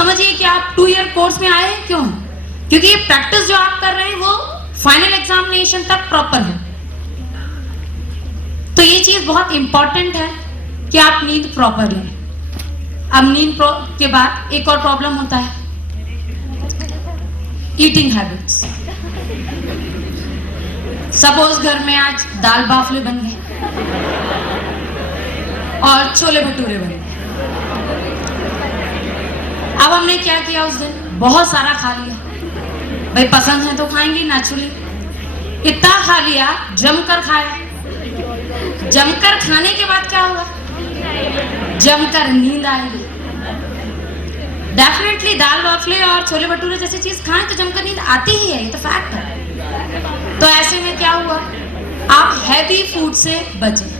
समझिए कि आप 2 ईयर कोर्स में आए हैं क्यों? क्योंकि ये प्रैक्टिस जो आप कर रहे हैं वो फाइनल एग्जामिनेशन तक प्रॉपर है। तो ये चीज बहुत इंपॉर्टेंट है कि आप नींद प्रॉपर लें। अब नींद के बाद एक और प्रॉब्लम होता है, ईटिंग हैबिट्स। सपोज घर में आज दाल बाफले बन गए और छोले भटूरे बन गए। अब हमने क्या किया उस दिन, बहुत सारा खा लिया। भाई पसंद है तो खाएंगे नेचुरली, इतना खा लिया, जमकर खाया। जमकर खाने के बाद क्या हुआ, जमकर नींद आएगी। डेफिनेटली दाल बाफले और छोले भटूरे जैसी चीज खाएं तो जमकर नींद आती ही है, ये तो फैक्ट है। तो ऐसे में क्या हुआ, आप हैवी फूड से बचें।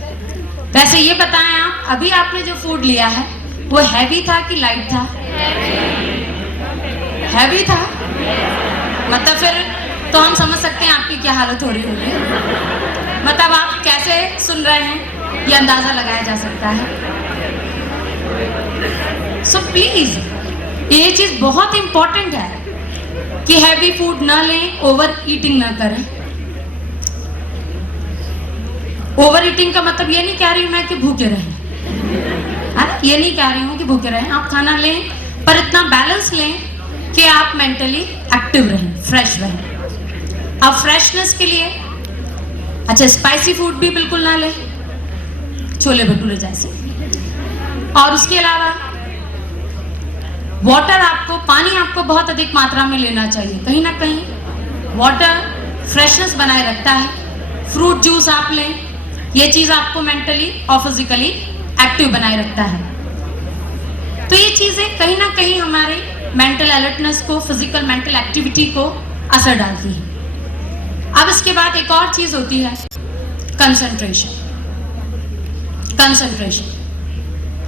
वैसे ये बताएं आप, अभी आपने जो फूड लिया है वो हैवी था कि लाइट था? हैवी था। मतलब फिर तो हम समझ सकते हैं आपकी क्या हालत हो रही होगी। मतलब आप कैसे सुन रहे हैं ये अंदाजा लगाया जा सकता है। सो प्लीज ये चीज बहुत इंपॉर्टेंट है कि हैवी फूड ना लें, ओवर ईटिंग ना करें। ओवर ईटिंग का मतलब ये नहीं कह रही हूं मैं कि भूखे रहें, ये नहीं कह रही हूं कि भूखे रहें। आप खाना लें पर इतना बैलेंस लें कि आप मेंटली एक्टिव रहें, फ्रेश रहें। अब फ्रेशनेस के लिए अच्छा स्पाइसी फूड भी बिल्कुल ना लें, छोले भटूरे जैसे। और उसके अलावा वाटर, आपको पानी आपको बहुत अधिक मात्रा में लेना चाहिए। कहीं ना कहीं वाटर फ्रेशनेस बनाए रखता है। फ्रूट जूस आप लें, ये चीज आपको मेंटली और फिजिकली एक्टिव बनाए रखता है। तो ये चीजें कहीं ना कहीं हमारे मेंटल अलर्टनेस को, फिजिकल मेंटल एक्टिविटी को असर डालती है। अब इसके बाद एक और चीज होती है कंसंट्रेशन। कंसंट्रेशन,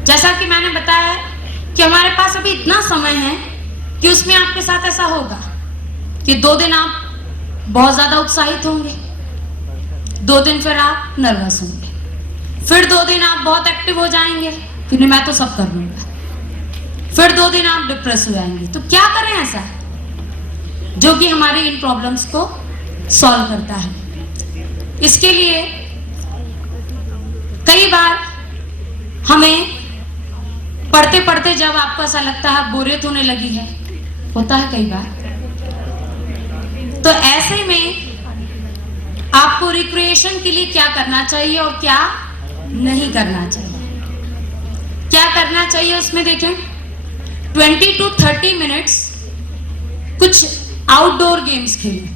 जैसा कि मैंने बताया कि हमारे पास अभी इतना समय है कि उसमें आपके साथ ऐसा होगा कि 2 दिन आप बहुत ज्यादा उत्साहित होंगे, 2 दिन फिर आप नर्वस होंगे, फिर 2 दिन आप बहुत एक्टिव हो जाएंगे कि नहीं मैं तो सब कर लूंगा, फिर 2 दिन आप डिप्रेस हो जाएंगे। तो क्या करें ऐसा जो कि हमारी इन प्रॉब्लम्स को सॉल्व करता है? इसके लिए कई बार हमें पढ़ते पढ़ते जब आपको ऐसा लगता है बोरियत होने लगी है, होता है कई बार, तो ऐसे में आपको रिक्रिएशन के लिए क्या करना चाहिए और क्या नहीं करना चाहिए। क्या करना चाहिए उसमें देखें, 20 to 30 मिनट्स कुछ आउटडोर गेम्स खेलें।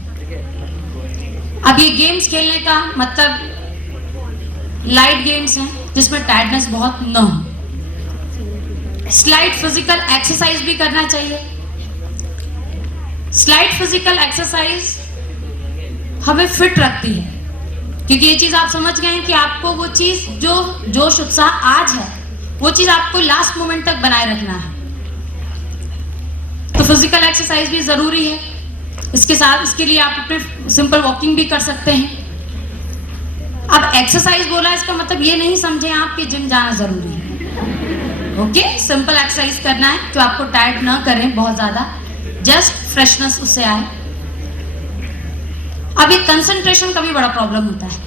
अब ये गेम्स खेलने का मतलब लाइट गेम्स हैं जिसमें टायर्डनेस बहुत न हो। स्लाइट फिजिकल एक्सरसाइज भी करना चाहिए। स्लाइट फिजिकल एक्सरसाइज हमें फिट रखती है, क्योंकि ये चीज आप समझ गए हैं कि आपको वो चीज जो जोश उत्साह आज है वो चीज आपको लास्ट मोमेंट तक बनाए रखना है। तो फिजिकल एक्सरसाइज भी जरूरी है। इसके साथ इसके लिए आप अपने सिंपल वॉकिंग भी कर सकते हैं। अब एक्सरसाइज बोला इसका मतलब ये नहीं समझे आप कि जिम जाना जरूरी है। ओके, सिंपल एक्सरसाइज करना है जो आपको टायर्ड ना करें बहुत ज्यादा, जस्ट फ्रेशनेस उससे आए। अब ये कंसंट्रेशन का भी बड़ा प्रॉब्लम होता है।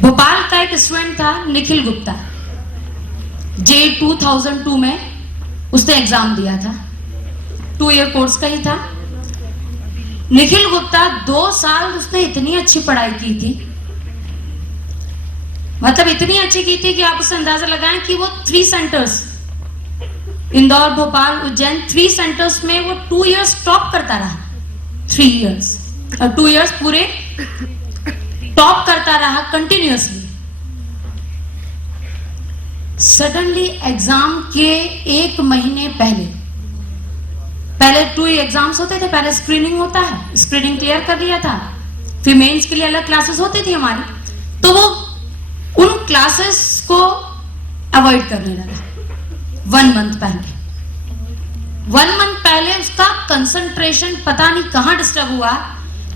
भोपाल का एक स्टूडेंट था निखिल गुप्ता, जे 2002 में उसने एग्जाम दिया था, 2 ईयर कोर्स का ही था। निखिल गुप्ता 2 साल उसने इतनी अच्छी पढ़ाई की थी, मतलब इतनी अच्छी की थी कि आप उससे अंदाजा लगाएं कि वो 3 सेंटर्स, इंदौर, भोपाल, उज्जैन, 3 सेंटर्स में वो 2 इयर्स टॉप करता रहा। 3 इयर्स और 2 इयर्स पूरे टॉप करता रहा कंटिन्यूअसली। सडनली एग्जाम के 1 महीने पहले 2 एग्जाम्स होते थे, पहले स्क्रीनिंग होता है, स्क्रीनिंग क्लियर कर लिया था, फिर मेंस के लिए अलग क्लासेस होती थी हमारी, तो वो उन क्लासेस को अवॉइड करने लगा। 1 मंथ पहले उसका कंसंट्रेशन पता नहीं कहां डिस्टर्ब हुआ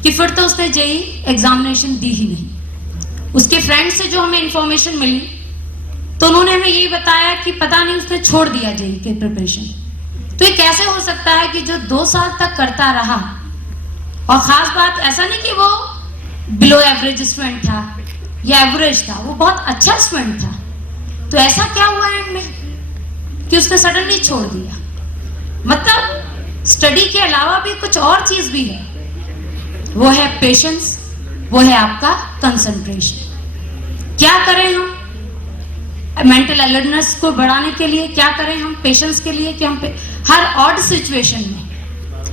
कि फिर तो उसने जेईई एग्जामिनेशन दी ही नहीं। उसके फ्रेंड से जो हमें इंफॉर्मेशन मिली तो उन्होंने हमें यही बताया कि पता नहीं उसने छोड़ दिया जेई के प्रिपरेशन। तो ये कैसे हो सकता है कि जो 2 साल तक करता रहा, और खास बात ऐसा नहीं कि वो बिलो एवरेज स्टूडेंट था या एवरेज था, वो बहुत अच्छा स्टूडेंट था, तो ऐसा क्या हुआ एंड में कि उसने सडनली छोड़ दिया? मतलब स्टडी के अलावा भी कुछ और चीज भी है, वो है पेशेंस, वो है आपका कंसंट्रेशन। क्या करें हम मेंटल अलर्टनेस को बढ़ाने के लिए, क्या करें हम पेशेंस के लिए कि हम हर ऑड सिचुएशन में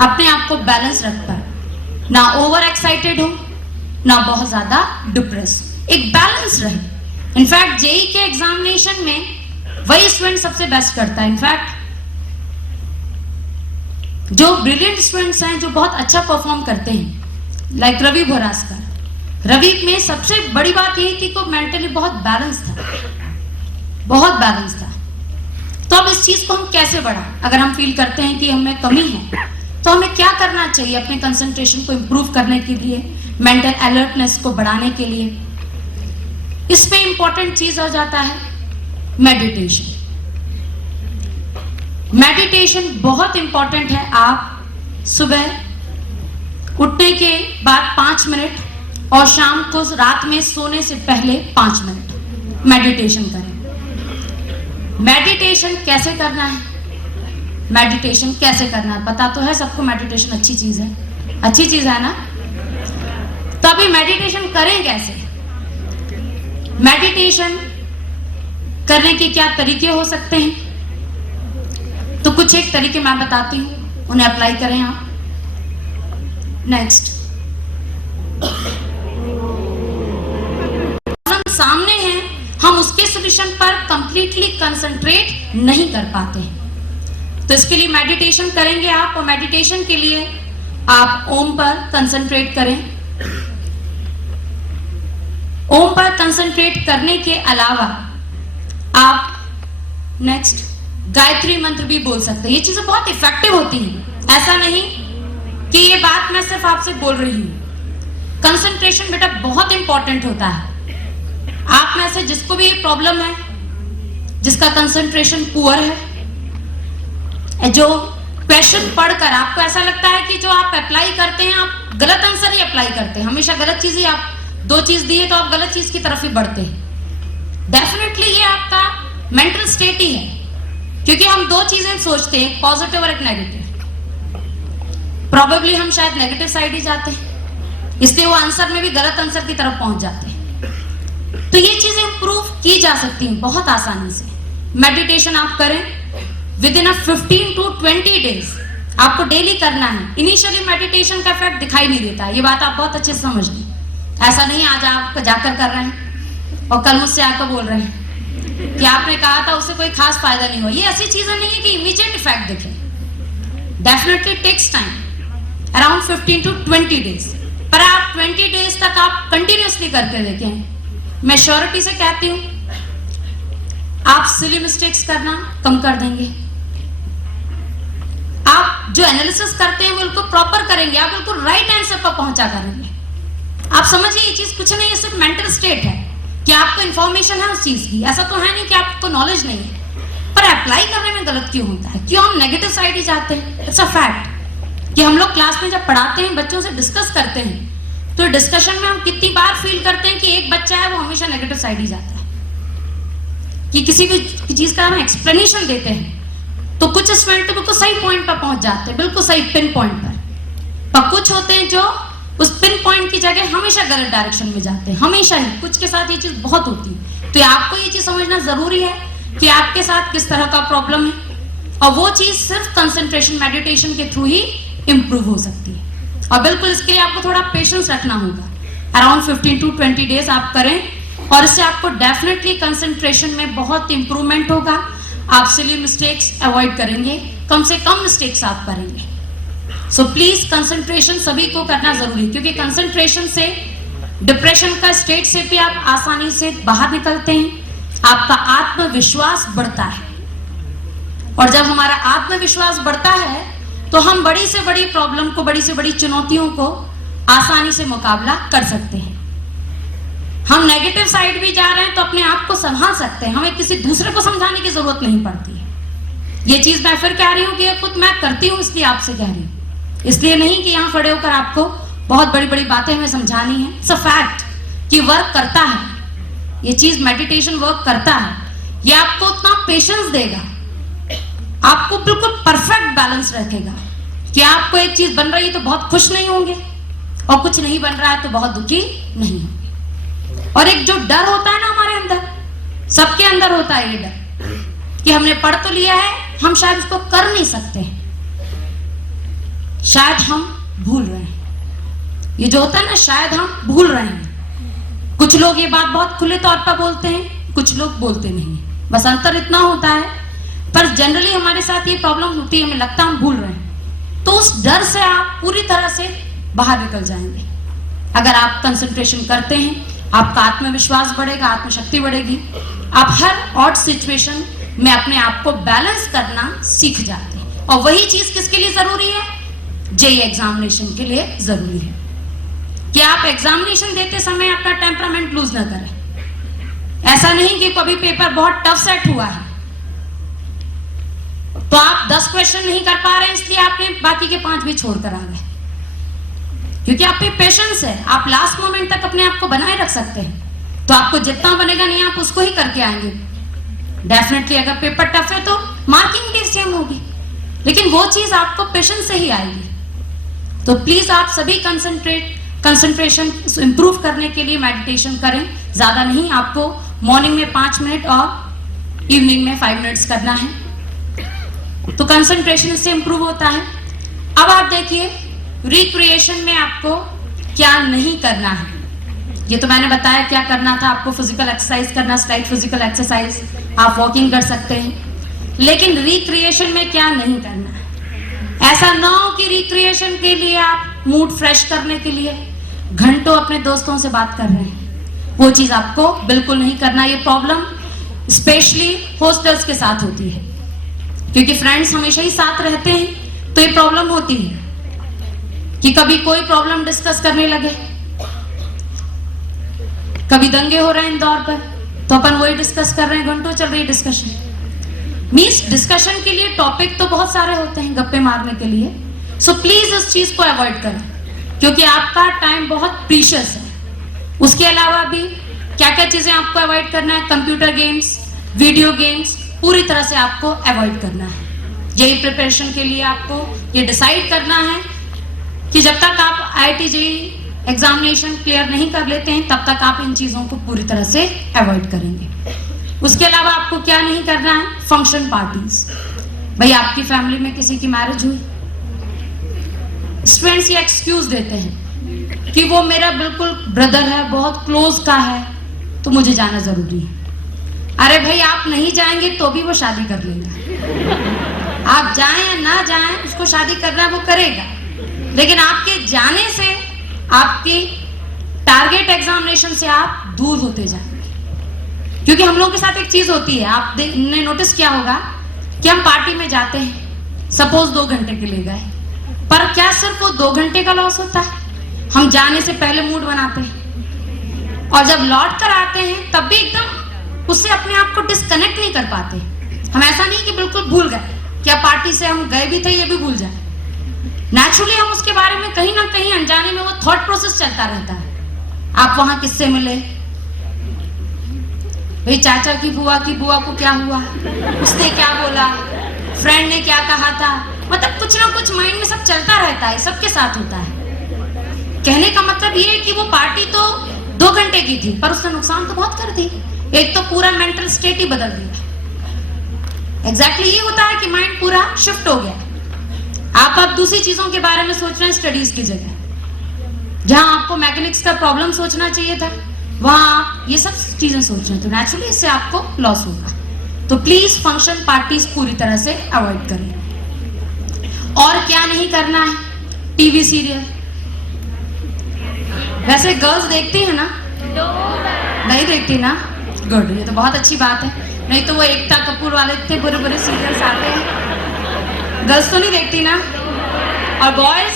अपने आप को बैलेंस रख पाए, ना ओवर एक्साइटेड हो ना बहुत ज्यादा डिप्रेस, एक बैलेंस रहे। इनफैक्ट जेई के एग्जामिनेशन में वही स्टूडेंट सबसे बेस्ट करता है। इनफैक्ट जो ब्रिलियंट स्टूडेंट्स हैं, जो बहुत अच्छा परफॉर्म करते हैं, लाइक रवि भोरासकर, रवि में सबसे बड़ी बात यही थी कि मेंटली बहुत बैलेंस था, बहुत बैलेंस था। तो अब इस चीज को हम कैसे बढ़ाएं? अगर हम फील करते हैं कि हमें कमी है, तो हमें क्या करना चाहिए अपने कंसंट्रेशन को इंप्रूव करने के लिए, मेंटल अलर्टनेस को बढ़ाने के लिए? इस पे इंपॉर्टेंट चीज हो जाता है मेडिटेशन। मेडिटेशन बहुत इंपॉर्टेंट है। आप सुबह उठने के बाद 5 मिनट और शाम को रात में सोने से पहले 5 मिनट मेडिटेशन करें। मेडिटेशन कैसे करना है? मेडिटेशन कैसे करना है पता तो है सबको, मेडिटेशन अच्छी चीज है, अच्छी चीज है ना? तो अभी मेडिटेशन करें कैसे? मेडिटेशन करने के क्या तरीके हो सकते हैं? तो कुछ एक तरीके मैं बताती हूं, उन्हें अप्लाई करें आप। नेक्स्ट, हम सामने हैं, हम उसके सॉल्यूशन पर कंप्लीटली कंसंट्रेट नहीं कर पाते हैं, तो इसके लिए मेडिटेशन करेंगे आप। और मेडिटेशन के लिए आप ओम पर कंसंट्रेट करें। ओम पर कंसंट्रेट करने के अलावा आप नेक्स्ट गायत्री मंत्र भी बोल सकते हैं। ये चीजें बहुत इफेक्टिव होती हैं, ऐसा नहीं कि ये बात मैं सिर्फ आपसे बोल रही हूं। कंसंट्रेशन बेटा बहुत इंपॉर्टेंट होता है। आप में से जिसको भी ये प्रॉब्लम है, जिसका कंसंट्रेशन पुअर है, जो क्वेश्चन पढ़कर आपको ऐसा लगता है कि जो आप अप्लाई करते हैं, आप गलत आंसर ही अप्लाई करते हैं, हमेशा गलत चीज ही, आप 2 चीज दी है तो आप गलत चीज की तरफ ही बढ़ते हैं। डेफिनेटली ये आपका मेंटल स्टेट ही है, क्योंकि हम 2 चीजें सोचते हैं, पॉजिटिव और एक नेगेटिव। प्रोबेबली हम शायद नेगेटिव साइड ही जाते हैं, इसलिए वो आंसर में भी गलत आंसर की तरफ पहुंच जाते हैं। तो ये चीजें इंप्रूव की जा सकती हैं बहुत आसानी से। मेडिटेशन आप करें विद इन 15 to 20 डेज, आपको डेली करना है। इनिशियली मेडिटेशन का इफेक्ट दिखाई नहीं देता, ये बात आप बहुत अच्छे से समझ लें। ऐसा नहीं आज आप जाकर कर रहे हैं और कल मुझसे आकर बोल रहे हैं कि आपने कहा था उससे कोई खास फायदा नहीं हुआ। ये ऐसी चीजें नहीं है कि इमीडिएट इफेक्ट दिखे। Definitely takes time, around 15 to 20 days, पर आप 20 डेज तक आप कंटिन्यूसली करके देखें। मैं श्योरिटी से कहती हूं आप सिली मिस्टेक्स करना कम कर देंगे। आप जो एनालिसिस करते हैं बिल्कुल प्रॉपर करेंगे, आप बिल्कुल राइट आंसर पर पहुंचा करेंगे। आप समझिए ये चीज कुछ नहीं है, सिर्फ मेंटल स्टेट है कि आपको इंफॉर्मेशन है उस चीज की। ऐसा तो है नहीं कि आपको नॉलेज नहीं है, पर अप्लाई करने में गलत क्यों होता है? क्यों हम नेगेटिव साइड ही जाते हैं? इट्स अ फैक्ट कि हम लोग क्लास में जब पढ़ाते हैं, बच्चों से डिस्कस करते हैं, तो डिस्कशन में हम कितनी बार फील करते हैं कि एक बच्चा है वो हमेशा नेगेटिव साइड ही जाता है। कि किसी भी चीज का हम एक्सप्लेनेशन देते हैं तो कुछ स्टूडेंट तो बिल्कुल सही पॉइंट पर पहुंच जाते हैं, बिल्कुल सही पिन पॉइंट पर कुछ होते हैं जो उस पिन पॉइंट की जगह हमेशा गलत डायरेक्शन में जाते हैं, हमेशा ही। कुछ के साथ ये चीज बहुत होती है, तो आपको ये चीज समझना जरूरी है कि आपके साथ किस तरह का प्रॉब्लम है, और वो चीज सिर्फ कंसंट्रेशन मेडिटेशन के थ्रू ही इंप्रूव हो सकती है। और बिल्कुल इसके लिए आपको थोड़ा पेशेंस रखना होगा। अराउंड 15 to 20 डेज आप करें, और इससे आपको डेफिनेटली कंसंट्रेशन में बहुत इंप्रूवमेंट होगा। आप सिली मिस्टेक्स अवॉइड करेंगे, कम से कम मिस्टेक्स आप करेंगे। सो प्लीज कंसंट्रेशन सभी को करना जरूरी है, क्योंकि कंसंट्रेशन से डिप्रेशन का स्टेट से भी आप आसानी से बाहर निकलते हैं, आपका आत्मविश्वास बढ़ता है, और जब हमारा आत्मविश्वास बढ़ता है तो हम बड़ी से बड़ी प्रॉब्लम को, बड़ी से बड़ी चुनौतियों को आसानी से मुकाबला कर सकते हैं। हम नेगेटिव साइड भी जा रहे हैं तो अपने आप को संभाल सकते हैं, हमें किसी दूसरे को समझाने की जरूरत नहीं पड़ती है। ये चीज मैं फिर कह रही हूँ कि ये खुद मैं करती हूँ, इसलिए आपसे कह रही हूँ, इसलिए नहीं कि यहाँ खड़े होकर आपको बहुत बड़ी बड़ी बातें हमें समझानी है। इट्स अ फैक्ट कि वर्क करता है, ये चीज मेडिटेशन वर्क करता है। ये आपको उतना पेशेंस देगा, आपको बिल्कुल परफेक्ट बैलेंस रखेगा कि आपको एक चीज बन रही है तो बहुत खुश नहीं होंगे और कुछ नहीं बन रहा है तो बहुत दुखी नहीं होंगे। और एक जो डर होता है ना हमारे अंदर, सबके अंदर होता है ये डर कि हमने पढ़ तो लिया है, हम शायद उसको कर नहीं सकते, शायद हम भूल रहे हैं। ये जो होता है ना, शायद हम भूल रहे हैं। कुछ लोग ये बात बहुत खुले तौर पर बोलते हैं, कुछ लोग बोलते नहीं, बस अंतर इतना होता है। पर जनरली हमारे साथ ये प्रॉब्लम होती है, हमें लगता है हम भूल रहे हैं। तो उस डर से आप पूरी तरह से बाहर निकल जाएंगे। अगर आप कंसंट्रेशन करते हैं, आपका आत्मविश्वास बढ़ेगा, आत्मशक्ति बढ़ेगी, आप हर ऑड सिचुएशन में अपने आप को बैलेंस करना सीख जाते हैं। और वही चीज किसके लिए जरूरी है? जेईई एग्जामिनेशन के लिए जरूरी है कि आप एग्जामिनेशन देते समय अपना टेम्परामेंट लूज ना करें। ऐसा नहीं कि कभी पेपर बहुत टफ सेट हुआ है तो आप 10 क्वेश्चन नहीं कर पा रहे हैं इसलिए आपने बाकी के 5 भी छोड़ कर आ गए, क्योंकि आप पे पेशेंस है, आप लास्ट मोमेंट तक अपने आप को बनाए रख सकते हैं। तो आपको जितना बनेगा नहीं, आप उसको ही करके आएंगे। डेफिनेटली अगर पेपर टफ है तो मार्किंग भी सेम होगी, लेकिन वो चीज आपको पेशेंस से ही आएगी। तो प्लीज आप सभी कंसंट्रेशन इंप्रूव करने के लिए मेडिटेशन करें। ज्यादा नहीं, आपको मॉर्निंग में 5 मिनट और इवनिंग में 5 मिनट्स करना है, तो कंसंट्रेशन इससे इंप्रूव होता है। अब आप देखिए रिक्रिएशन में आपको क्या नहीं करना है। ये तो मैंने बताया क्या करना था, आपको फिजिकल एक्सरसाइज करना, स्लाइट फिजिकल एक्सरसाइज, आप वॉकिंग कर सकते हैं। लेकिन रिक्रिएशन में क्या नहीं करना है, ऐसा ना हो कि रिक्रिएशन के लिए आप मूड फ्रेश करने के लिए घंटों अपने दोस्तों से बात कर रहे हैं, वो चीज आपको बिल्कुल नहीं करना। ये प्रॉब्लम स्पेशली हॉस्टल्स के साथ होती है, क्योंकि फ्रेंड्स हमेशा ही साथ रहते हैं, तो ये प्रॉब्लम होती है कि कभी कोई प्रॉब्लम डिस्कस करने लगे, कभी दंगे हो रहे हैं इंदौर पर तो अपन वही डिस्कस कर रहे हैं, घंटों चल रही है डिस्कशन। मींस डिस्कशन के लिए टॉपिक तो बहुत सारे होते हैं गप्पे मारने के लिए, सो प्लीज इस चीज को अवॉइड करें, क्योंकि आपका टाइम बहुत प्रीशियस है। उसके अलावा भी क्या क्या चीजें आपको अवॉइड करना है, कंप्यूटर गेम्स, वीडियो गेम्स पूरी तरह से आपको अवॉइड करना है। जेईई प्रिपरेशन के लिए आपको ये डिसाइड करना है कि जब तक आप IIT जेईई एग्जामिनेशन क्लियर नहीं कर लेते हैं तब तक आप इन चीजों को पूरी तरह से अवॉइड करेंगे। उसके अलावा आपको क्या नहीं करना है, फंक्शन पार्टीज। भाई आपकी फैमिली में किसी की मैरिज हुई, स्टूडेंट्स ये एक्सक्यूज देते हैं कि वो मेरा बिल्कुल ब्रदर है, बहुत क्लोज का है, तो मुझे जाना जरूरी है। अरे भाई आप नहीं जाएंगे तो भी वो शादी कर लेगा, आप जाएं या ना जाएं उसको शादी करना है वो करेगा, लेकिन आपके जाने से आपकी टारगेट एग्जामिनेशन से आप दूर होते जाएंगे। क्योंकि हम लोगों के साथ एक चीज होती है, आपने नोटिस किया होगा कि हम पार्टी में जाते हैं, सपोज 2 घंटे के लिए गए, पर क्या सिर्फ वो 2 घंटे का लॉस होता है? हम जाने से पहले मूड बनाते हैं और जब लौट कर आते हैं तब भी एकदम उससे अपने आप को डिस्कनेक्ट नहीं कर पाते। हम ऐसा नहीं कि बिल्कुल भूल गए, क्या पार्टी से हम गए भी थे ये भी भूल जाए। नेचुरली हम उसके बारे में कहीं ना कहीं अनजाने में वो थॉट प्रोसेस चलता रहता है। आप वहां किससे मिले, भाई चाचा की बुआ को क्या हुआ, उसने क्या बोला, फ्रेंड ने क्या कहा था, मतलब कुछ ना कुछ माइंड में सब चलता रहता है, सबके साथ होता है। कहने का मतलब ये है कि वो पार्टी तो 2 घंटे की थी पर उसने नुकसान तो बहुत कर दी, एक तो पूरा मेंटल स्टेट ही बदल दिया। एग्जैक्टली ये होता है कि माइंड पूरा शिफ्ट हो गया। आप अब दूसरी चीजों के बारे में सोच रहे हैं स्टडीज की जगह, जहां आपको मैकेनिक्स का प्रॉब्लम सोचना चाहिए था वहां आप ये सब चीजें सोच रहे हैं, तो नेचुरली इससे आपको लॉस होगा। तो प्लीज फंक्शन पार्टीज पूरी तरह से अवॉइड करें। और क्या नहीं करना है, टीवी सीरियल। वैसे गर्ल्स देखती है ना, नहीं देखती ना, गुड, ये तो बहुत अच्छी बात है, नहीं तो वो एकता कपूर वाले इतने बुरे बुरे सीरियल्स आते हैं, गर्ल्स तो नहीं देखती ना। और बॉयज,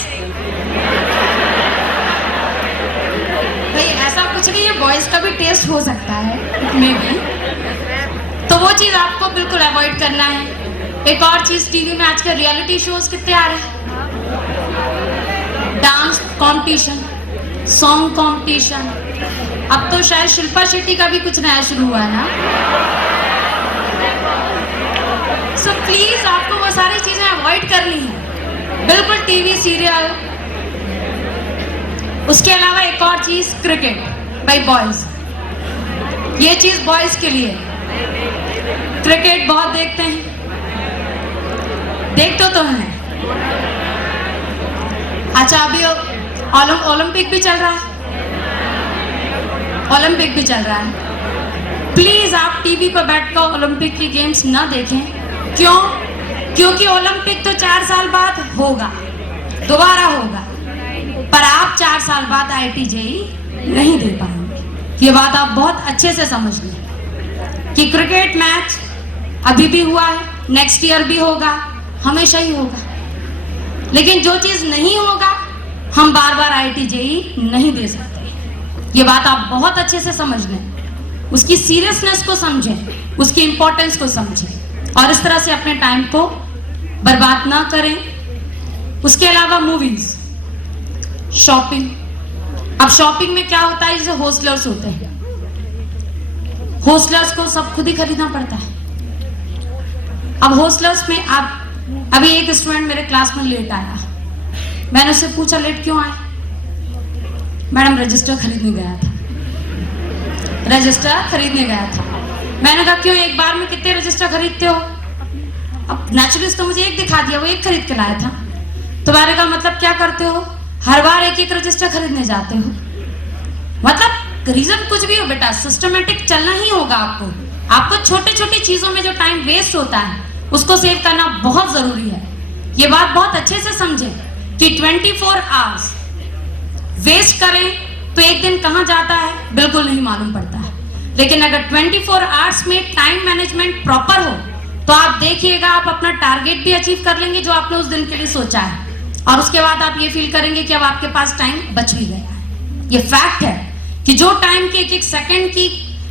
भाई ऐसा कुछ नहीं, ये बॉयज का भी टेस्ट हो सकता है मे बी, तो वो चीज आपको बिल्कुल अवॉइड करना है। एक और चीज, टीवी में आजकल रियलिटी शोज कितने आ रहे हैं, डांस कंपटीशन, सॉन्ग कंपटीशन, अब तो शायद शिल्पा शेट्टी का भी कुछ नया शुरू हुआ है ना। सो प्लीज आपको वो सारी चीजें अवॉइड करनी है, बिल्कुल टीवी सीरियल। उसके अलावा एक और चीज, क्रिकेट बाय बॉयज, ये चीज बॉयज के लिए। क्रिकेट बहुत देखते हैं, देखते तो हैं। अच्छा अभी ओलंपिक भी चल रहा है, ओलंपिक भी चल रहा है। प्लीज आप टीवी पर बैठकर ओलंपिक की गेम्स ना देखें। क्यों? क्योंकि ओलंपिक तो 4 साल बाद होगा, दोबारा होगा, पर आप 4 साल बाद IIT-JEE नहीं दे पाएंगे। ये बात आप बहुत अच्छे से समझ लें कि क्रिकेट मैच अभी भी हुआ है, नेक्स्ट ईयर भी होगा, हमेशा ही होगा, लेकिन जो चीज नहीं होगा हम बार बार IIT-JEE नहीं दे सकते। ये बात आप बहुत अच्छे से समझ लें, उसकी सीरियसनेस को समझें, उसकी इंपॉर्टेंस को समझें और इस तरह से अपने टाइम को बर्बाद ना करें। उसके अलावा मूवीज, शॉपिंग। अब शॉपिंग में क्या होता है, जैसे होस्टलर्स होते हैं, होस्टलर्स को सब खुद ही खरीदना पड़ता है। अब होस्टलर्स में आप, अभी एक स्टूडेंट मेरे क्लास में लेट आया, मैंने उससे पूछा लेट क्यों आए? मैडम रजिस्टर खरीदने गया था, रजिस्टर खरीदने गया था। मैंने कहा क्यों, एक बार में कितने रजिस्टर खरीदते हो? अब नेचुरलिस्ट तो मुझे एक दिखा दिया, वो एक खरीद के लाया था। तो मैंने कहा मतलब क्या करते हो, हर बार एक एक रजिस्टर खरीदने जाते हो? मतलब रीजन कुछ भी हो बेटा, सिस्टमेटिक चलना ही होगा आपको। आपको छोटी छोटी चीजों में जो टाइम वेस्ट होता है उसको सेव करना बहुत जरूरी है। ये बात बहुत अच्छे से समझें कि 24 आवर्स वेस्ट करें तो एक दिन कहां जाता है बिल्कुल नहीं मालूम पड़ता है, लेकिन अगर 24 आवर्स में टाइम मैनेजमेंट प्रॉपर हो तो आप देखिएगा आप अपना टारगेट भी अचीव कर लेंगे जो आपने उस दिन के लिए सोचा है, और उसके बाद आप ये फील करेंगे कि अब आपके पास टाइम बच भी गया है। ये फैक्ट है कि जो टाइम के एक एक सेकंड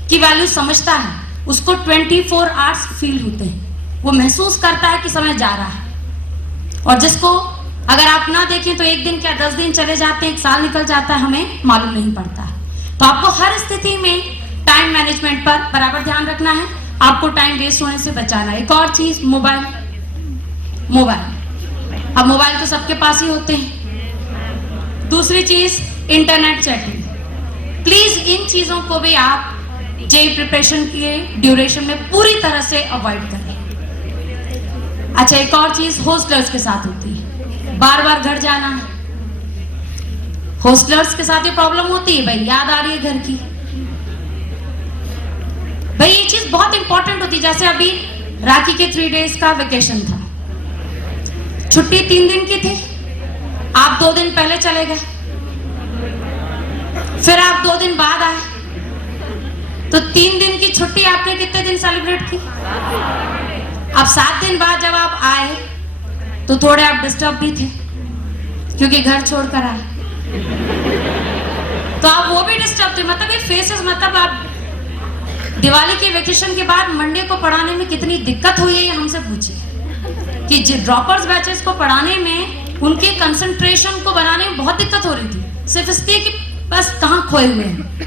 की वैल्यू समझता है उसको 24 आवर्स फील होते हैं, वो महसूस करता है कि समय जा रहा है। और जिसको अगर आप ना देखें तो एक दिन क्या 10 दिन चले जाते हैं, 1 साल निकल जाता है, हमें मालूम नहीं पड़ता है। तो आपको हर स्थिति में टाइम मैनेजमेंट पर बराबर ध्यान रखना है, आपको टाइम वेस्ट होने से बचाना है। एक और चीज, मोबाइल। अब मोबाइल तो सबके पास ही होते हैं। दूसरी चीज, इंटरनेट चैटिंग। प्लीज इन चीजों को भी आप जेईई प्रिपरेशन के ड्यूरेशन में पूरी तरह से अवॉइड करें। अच्छा एक और चीज हॉस्टलर्स के साथ होती है, बार बार घर जाना है। हॉस्टलर्स के साथ ये प्रॉब्लम होती है, भाई याद आ रही है घर की, भाई ये चीज बहुत इंपॉर्टेंट होती है। जैसे अभी राखी के 3 डेज का वेकेशन था, छुट्टी 3 दिन की थी, आप 2 दिन पहले चले गए, फिर आप 2 दिन बाद आए, तो 3 दिन की छुट्टी आपने कितने दिन सेलिब्रेट की? अब 7 दिन बाद जब आप आए तो थोड़े आप डिस्टर्ब भी थे क्योंकि घर छोड़कर आए, तो आप वो भी डिस्टर्ब थे। मतलब ये फेसेस, मतलब आप दिवाली के वेकेशन के बाद मंडे को पढ़ाने में कितनी दिक्कत हुई है ये हमसे पूछिए, कि ड्रॉपर्स बैचेस को पढ़ाने में उनके कंसंट्रेशन को बनाने में बहुत दिक्कत हो रही थी, सिर्फ इसलिए कि बस कहाँ खोए हुए हैं।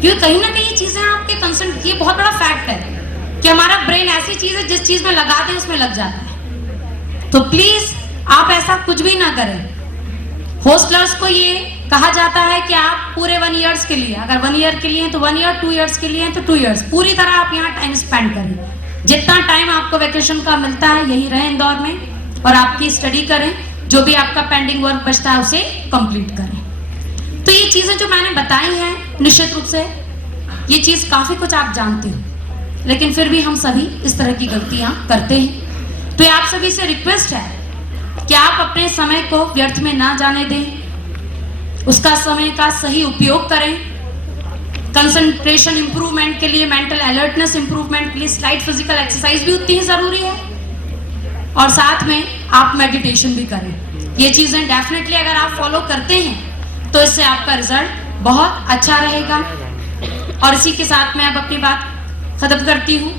क्योंकि कहीं ना कहीं चीजें आपके कंसंट्रेट, ये बहुत बड़ा फैक्ट है कि हमारा ब्रेन ऐसी चीज है जिस चीज में लगाते हैं उसमें लग जाता है। तो प्लीज आप ऐसा कुछ भी ना करें। हॉस्टलर्स को ये कहा जाता है कि आप पूरे 1 ईयर्स के लिए, अगर 1 ईयर के लिए तो 1 ईयर, 2 ईयर्स के लिए तो 2 ईयर्स, पूरी तरह आप यहाँ टाइम स्पेंड करें। जितना टाइम आपको वेकेशन का मिलता है यही रहे इंदौर में और आपकी स्टडी करें, जो भी आपका पेंडिंग वर्क बचता है उसे कंप्लीट करें। तो ये चीजें जो मैंने बताई हैं, निश्चित रूप से ये चीज काफी कुछ आप जानते हो, लेकिन फिर भी हम सभी इस तरह की गलतियां करते हैं। तो आप सभी से रिक्वेस्ट है कि आप अपने समय को व्यर्थ में ना जाने दें, उसका समय का सही उपयोग करें। कंसंट्रेशन इंप्रूवमेंट के लिए, मेंटल अलर्टनेस इंप्रूवमेंट के लिए स्लाइट फिजिकल एक्सरसाइज भी उतनी ही जरूरी है, और साथ में आप मेडिटेशन भी करें। ये चीजें डेफिनेटली अगर आप फॉलो करते हैं तो इससे आपका रिजल्ट बहुत अच्छा रहेगा। और इसी के साथ मैं अब अपनी बात खत्म करती हूँ।